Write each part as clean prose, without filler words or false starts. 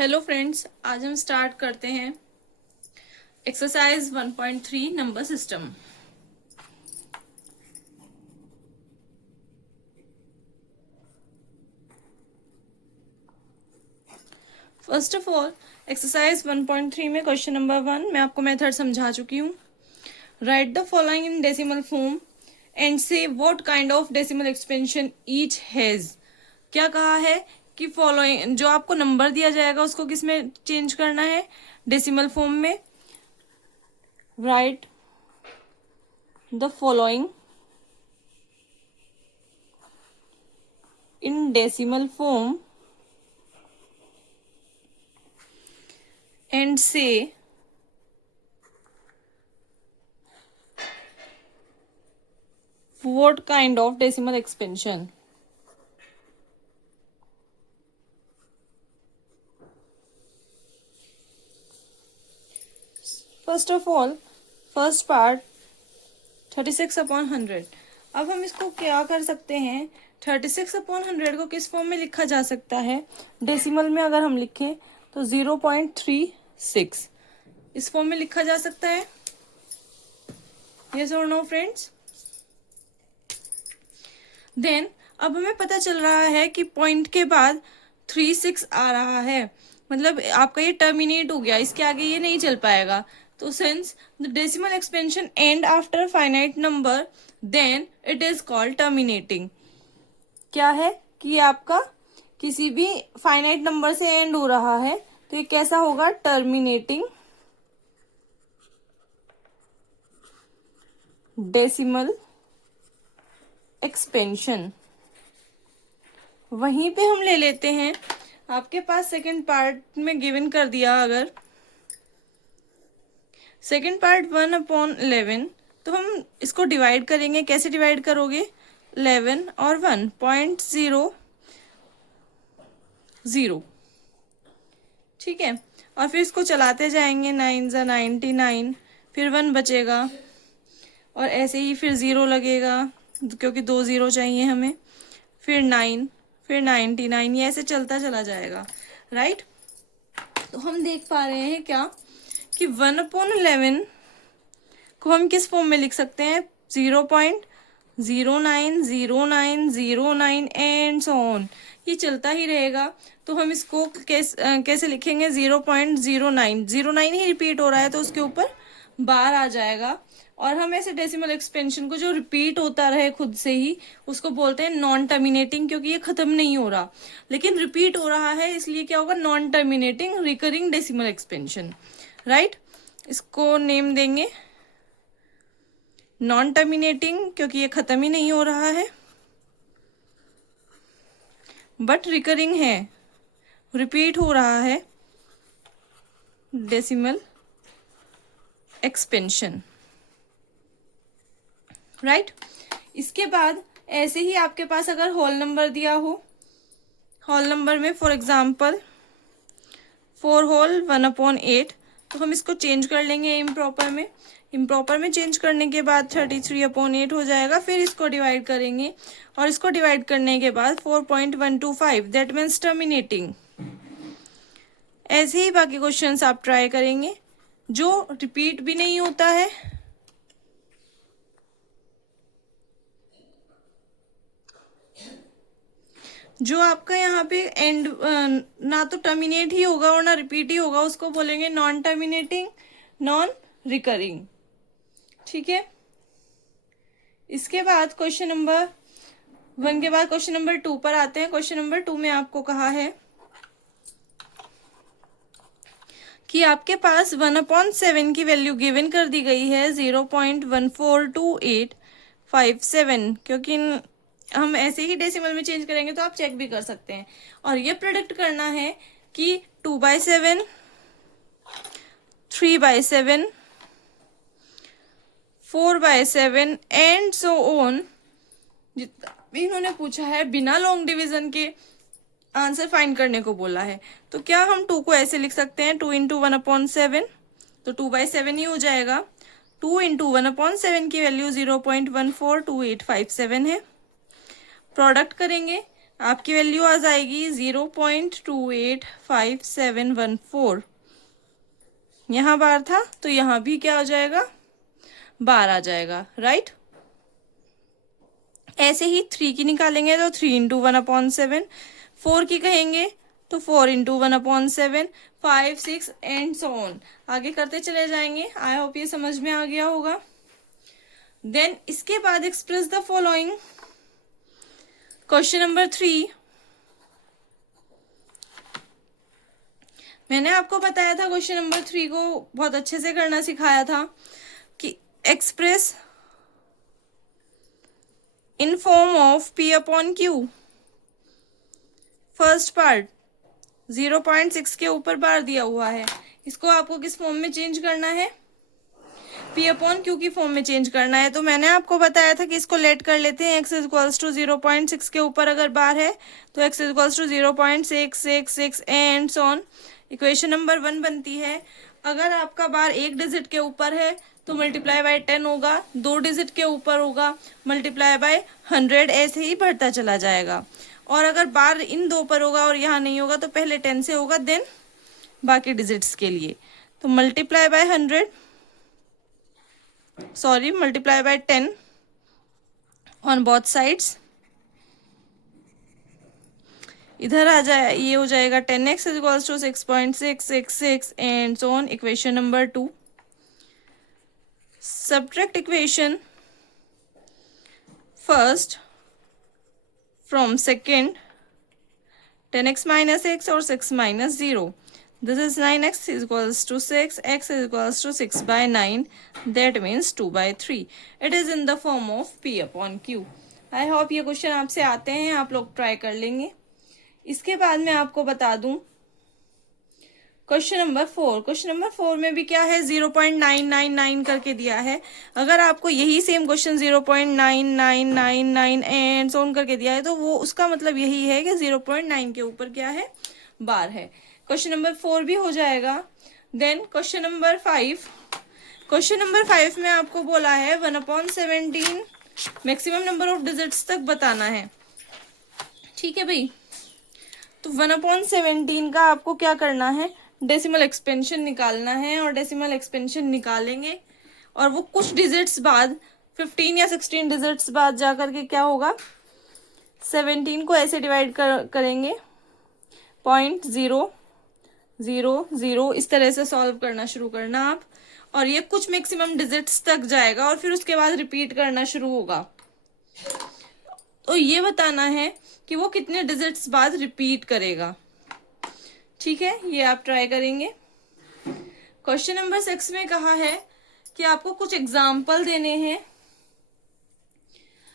Hello friends, आज हम start करते हैं exercise 1.3 number system. First of all, exercise 1.3 में क्वेश्चन नंबर 1 मैं आपको मेथड समझा चुकी हूँ। Write the following in decimal form and say what kind of decimal expansion each has. क्या कहा है कि फॉलोइंग जो आपको नंबर दिया जाएगा उसको किस में चेंज करना है, डेसिमल फॉर्म में। Right the following in decimal form and say what kind of decimal expansion. First of all, first part 36/100। अब हम इसको क्या कर सकते हैं, 36/100 को किस फॉर्म में लिखा जा सकता है। डेसिमल में अगर हम लिखें तो 0.36 इस फॉर्म में लिखा जा सकता है। यस और नो फ्रेंड्स। देन अब हमें पता चल रहा है कि पॉइंट के बाद 36 आ रहा है, मतलब आपका ये टर्मिनेट हो गया, इसके आगे ये नहीं चल पाएगा। तो since the decimal expansion and after finite number then it is called terminating. क्या है कि आपका किसी भी फाइनाइट नंबर से एंड हो रहा है तो ये कैसा होगा, टर्मिनेटिंग डेसिमल एक्सपेंशन। वहीं पे हम ले लेते हैं, आपके पास सेकंड पार्ट में गिवन कर दिया, अगर सेकंड पार्ट 1/11 तो हम इसको डिवाइड करेंगे। कैसे डिवाइड करोगे, 11 और 1 0.00, ठीक है। और फिर इसको चलाते जाएंगे, 9 × 99, फिर 1 बचेगा और ऐसे ही फिर 0 लगेगा क्योंकि 2 0 चाहिए हमें, फिर 9, फिर 99, ये ऐसे चलता चला जाएगा। राइट, तो हम देख पा रहे हैं क्या कि 1/11 को हम किस फॉर्म में लिख सकते हैं, 0.090909 एंड सो ऑन, ये चलता ही रहेगा। तो हम इसको कैसे लिखेंगे, 0.0909 ही रिपीट हो रहा है तो उसके ऊपर बार आ जाएगा। और हम ऐसे डेसिमल एक्सपेंशन को जो रिपीट होता रहे खुद से ही उसको बोलते हैं नॉन टर्मिनेटिंग, क्योंकि ये खत्म नहीं हो रहा लेकिन रिपीट हो रहा है, इसलिए क्या होगा, non terminating recurring decimal expansion. Right, इसको नेम देंगे नॉन टर्मिनेटिंग क्योंकि ये खत्म ही नहीं हो रहा है, बट रिकरिंग है, रिपीट हो रहा है, डेसिमल एक्सपेंशन। राइट, इसके बाद ऐसे ही आपके पास अगर होल नंबर दिया हो, होल नंबर में फॉर एग्जांपल 4 होल 1/8, तो हम इसको चेंज कर लेंगे इम्प्रॉपर में। इम्प्रॉपर में चेंज करने के बाद 33/8 हो जाएगा। फिर इसको डिवाइड करेंगे और इसको डिवाइड करने के बाद 4.125, दैट मीन्स टर्मिनेटिंग। ऐसे ही बाकी क्वेश्चंस आप ट्राई करेंगे जो रिपीट भी नहीं होता है, जो आपका यहाँ पे एंड ना तो टर्मिनेट ही होगा और ना रिपीट ही होगा, उसको बोलेंगे नॉन टर्मिनेटिंग नॉन रिकरिंग। ठीक है, इसके बाद क्वेश्चन नंबर 1 के बाद क्वेश्चन नंबर 2 पर आते हैं। क्वेश्चन नंबर 2 में आपको कहा है कि आपके पास 1/7 की वैल्यू गिवन कर दी गई है 0.142857, क्योंकि हम ऐसे ही डेसिमल में चेंज करेंगे तो आप चेक भी कर सकते हैं। और ये प्रेडिक्ट करना है कि 2/7, 3/7, 4/7 एंड सो ऑन, जितना भी इन्होंने पूछा है बिना लॉन्ग डिवीजन के आंसर फाइंड करने को बोला है। तो क्या हम 2 को ऐसे लिख सकते हैं, 2 × 1/7, तो 2/7 ही हो जाएगा। 2 × 1/7 की वैल्यू 0.142857 है। प्रोडक्ट करेंगे आपकी वैल्यू आ जाएगी 0.285714। यहाँ बार था तो यहाँ भी क्या आ जाएगा, बार आ जाएगा, राइट। ऐसे ही 3 की निकालेंगे तो 3 × 1/7, 4 की कहेंगे तो 4 × 1/7, 5, 6 एंड सो ऑन, आगे करते चले जाएंगे। आई होप ये समझ में आ गया होगा। देन इसके बाद express the following. Question number 3, मैंने आपको बताया था क्वेश्चन नंबर 3 को बहुत अच्छे से करना सिखाया था कि express in form of P/Q। First part 0.6 के ऊपर बार दिया हुआ है, इसको आपको किस फॉर्म में चेंज करना है, P/Q की फॉर्म में चेंज करना है। तो मैंने आपको बताया था कि इसको लेट कर लेते हैं, x = 0.6 के ऊपर अगर बार है तो x = 0.666 and so on. Equation number 1 बनती है, अगर आपका बार एक डिजिट के ऊपर है तो मल्टीप्लाई बाय 10 होगा, 2 डिजिट के ऊपर होगा मल्टीप्लाई बाय 100, ऐसे ही बढ़ता चला जाएगा। और अगर बार इन दो पर होगा और यहाँ नहीं होगा तो पहले 10 से होगा, देन बाकी डिजिट्स के लिए। तो multiply by 10 on both sides. इधर आ जाए, ये हो जाएगा 10x = 6.666 and so on. Equation number 2, subtract equation first from second, 10x minus x or 6 minus 0. This is 9x = 6, x = 6/9, that means 2/3. It is in the form of P/Q. I hope ये question आपसे आते हैं, आप लोग try कर लेंगे। इसके बाद मैं आपको बता दूं क्वेश्चन नंबर 4। क्वेश्चन नंबर 4 में भी क्या है, 0.999 करके दिया है। अगर आपको यही सेम क्वेश्चन 0.9999 एंड सोन करके दिया है तो वो उसका मतलब यही है कि 0.9 के ऊपर क्या है, बार है। क्वेश्चन नंबर 4 भी हो जाएगा। Then question number 5, question number 5 में आपको बोला है 1/17 मैक्सिमम नंबर ऑफ डिजिट्स तक बताना है। ठीक है भाई, तो 1/17 का आपको क्या करना है, डेसिमल एक्सपेंशन निकालना है। और डेसिमल एक्सपेंशन निकालेंगे और वो कुछ डिजिट्स बाद 15 या 16 डिजिट्स बाद जाकर के क्या होगा, 17 को ऐसे डिवाइड करेंगे 0.000, इस तरह से सॉल्व करना शुरू करना आप। और ये कुछ मैक्सिमम डिजिट्स तक जाएगा और फिर उसके बाद रिपीट करना शुरू होगा। तो ये बताना है कि वो कितने डिजिट्स बाद रिपीट करेगा। ठीक है, ये आप ट्राई करेंगे। क्वेश्चन नंबर 6 में कहा है कि आपको कुछ एग्जाम्पल देने हैं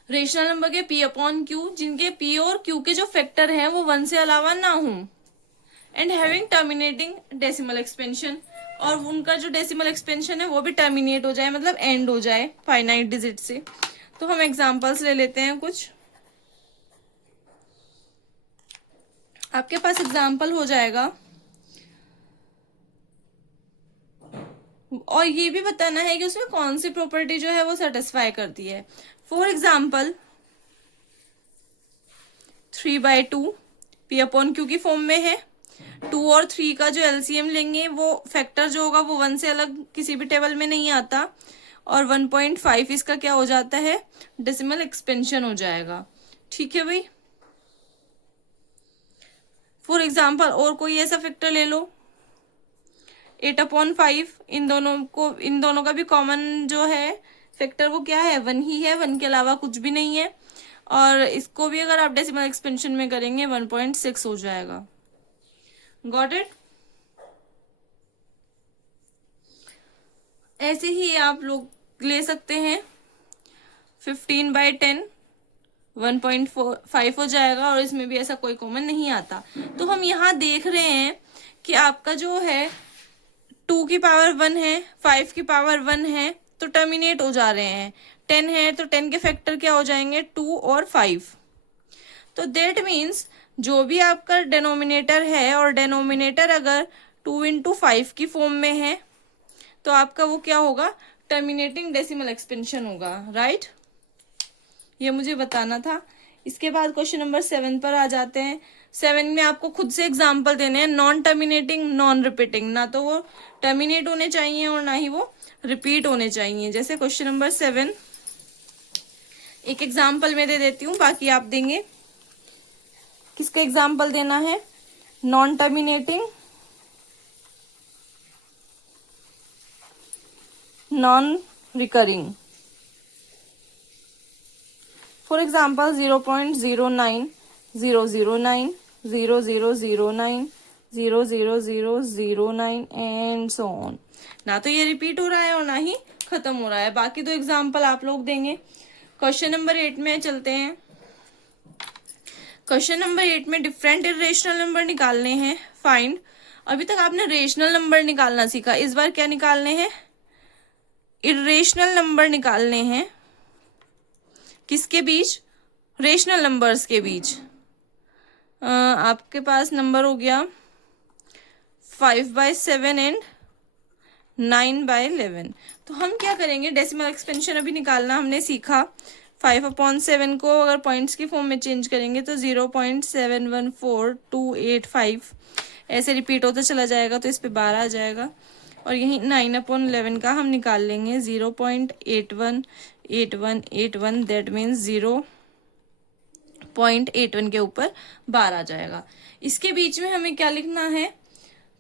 रेशनल नंबर के P/Q जिनके P और Q के जो फैक्टर हैं वो 1 से अलावा ना हो, and having terminating decimal expansion, और उनका जो डेसिमल एक्सपेंशन है वो भी टर्मिनेट हो जाए, मतलब एंड हो जाए फाइनाइट डिजिट से। तो हम एग्जाम्पल्स ले लेते हैं कुछ। आपके पास एग्जाम्पल हो जाएगा और ये भी बताना है कि उसमें कौन सी प्रॉपर्टी जो है वो सेटिस्फाई करती है। फॉर एग्जाम्पल 3/2 P/Q की फॉर्म में है। 2 और 3 का जो LCM लेंगे वो फैक्टर जो होगा वो 1 से अलग किसी भी टेबल में नहीं आता, और 1.5 इसका क्या हो जाता है, डेसिमल एक्सपेंशन हो जाएगा। ठीक है भाई। फॉर एग्जाम्पल और कोई ऐसा फैक्टर ले लो 8/5, इन दोनों का भी कॉमन जो है फैक्टर वो क्या है, 1 ही है, 1 के अलावा कुछ भी नहीं है। और इसको भी अगर आप डेसिमल एक्सपेंशन में करेंगे 1.6 हो जाएगा। Got it. ऐसे ही आप लोग ले सकते हैं 15/10 1.5 हो जाएगा, और इसमें भी ऐसा कोई कॉमन नहीं आता। तो हम यहाँ देख रहे हैं कि आपका जो है 2 की पावर 1 है, 5 की पावर 1 है, तो टर्मिनेट हो जा रहे हैं। 10 है तो 10 के फैक्टर क्या हो जाएंगे, 2 और 5। तो देट मीन्स जो भी आपका डेनोमिनेटर है और डेनोमिनेटर अगर 2 × 5 की फॉर्म में है तो आपका वो क्या होगा, टर्मिनेटिंग डेसिमल एक्सपेंशन होगा, राइट। ये मुझे बताना था। इसके बाद क्वेश्चन नंबर 7 पर आ जाते हैं। 7 में आपको खुद से एग्जाम्पल देने हैं, नॉन टर्मिनेटिंग नॉन रिपीटिंग, ना तो वो टर्मिनेट होने चाहिए और ना ही वो रिपीट होने चाहिए। जैसे क्वेश्चन नंबर 7 एक एग्जाम्पल मैं दे देती हूँ, बाकी आप देंगे। किसका एग्जाम्पल देना है? Non terminating non recurring. For example 0.09, 009, 0009, 00009 and so on. ना तो ये रिपीट हो रहा है और ना ही खत्म हो रहा है। बाकी दो एग्जाम्पल आप लोग देंगे। क्वेश्चन नंबर 8 में चलते हैं। क्वेश्चन नंबर 8 में डिफरेंट इरेशनल नंबर निकालने हैं, फाइंड। अभी तक आपने रेशनल नंबर निकालना सीखा, इस बार क्या निकालने हैं? इरेशनल नंबर निकालने हैं। किसके बीच? रेशनल नंबर्स के बीच। आपके पास नंबर हो गया 5/7 एंड 9/11। तो हम क्या करेंगे? डेसिमल एक्सपेंशन अभी निकालना हमने सीखा। 5/7 को अगर पॉइंट्स की फॉर्म में चेंज करेंगे तो 0.714285 ऐसे रिपीट होता चला जाएगा, तो इस पे 12 आ जाएगा। और यही 9/11 का हम निकाल लेंगे 0.818181, दैट मीन्स 0.81 के ऊपर 12 आ जाएगा। इसके बीच में हमें क्या लिखना है?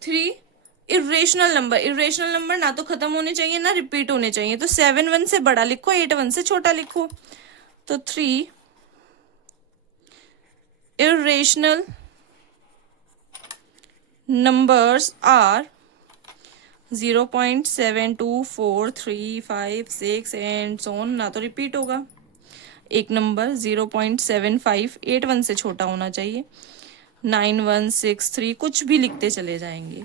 3 इरेशनल नंबर। इरेशनल नंबर ना तो खत्म होने चाहिए ना रिपीट होने चाहिए, तो 7 1 से बड़ा लिखो, 8 1 से छोटा लिखो। तो 3 irrational numbers are 0.724356 and so on। ना तो रिपीट होगा। एक नंबर 0.75, 8 1 से छोटा होना चाहिए। 9163 कुछ भी लिखते चले जाएंगे।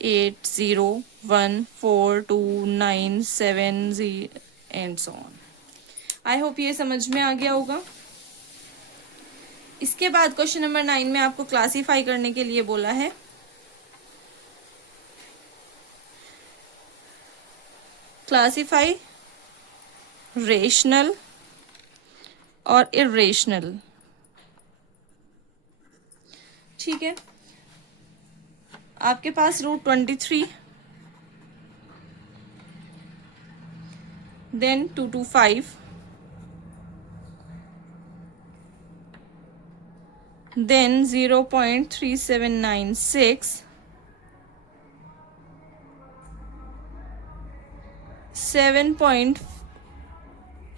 80142970 and so on। I hope ये समझ में आ गया होगा। इसके बाद क्वेश्चन नंबर 9 में आपको क्लासीफाई करने के लिए बोला है। क्लासीफाई रेशनल और इरेशनल। ठीक है, आपके पास √23, देन 225, then 0.3796, 7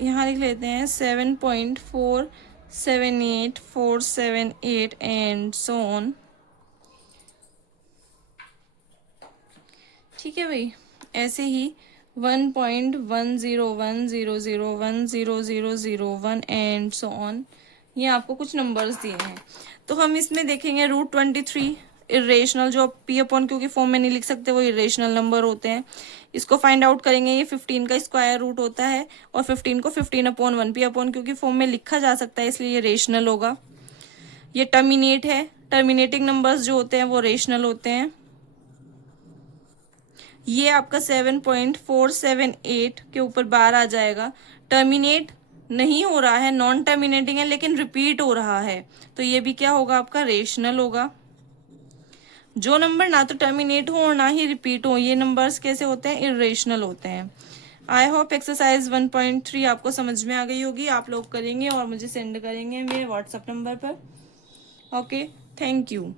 यहाँ लिख लेते हैं 7.478478 एंड so on। ठीक है भाई, ऐसे ही 1.1010010001 एंड so on। ये आपको कुछ नंबर्स दिए हैं, तो हम इसमें देखेंगे √23 इरेशनल, जो आप p/q की फॉर्म में नहीं लिख सकते, वो इरेशनल नंबर होते हैं। इसको फाइंड आउट करेंगे। ये 15 का स्क्वायर रूट होता है और 15 को 15/1 p/q की फॉर्म में लिखा जा सकता है, इसलिए ये रेशनल होगा। ये टर्मिनेट है, टर्मिनेटिंग नंबर्स जो होते हैं वो रेशनल होते हैं। ये आपका 7.478 के ऊपर 12 आ जाएगा। टर्मिनेट नहीं हो रहा है, नॉन टर्मिनेटिंग है, लेकिन रिपीट हो रहा है, तो ये भी क्या होगा? आपका रेशनल होगा। जो नंबर ना तो टर्मिनेट हो और ना ही रिपीट हो, ये नंबर्स कैसे होते हैं? इरेशनल होते हैं। आई होप एक्सरसाइज 1.3 आपको समझ में आ गई होगी। आप लोग करेंगे और मुझे सेंड करेंगे मेरे व्हाट्सएप नंबर पर। Okay, thank you.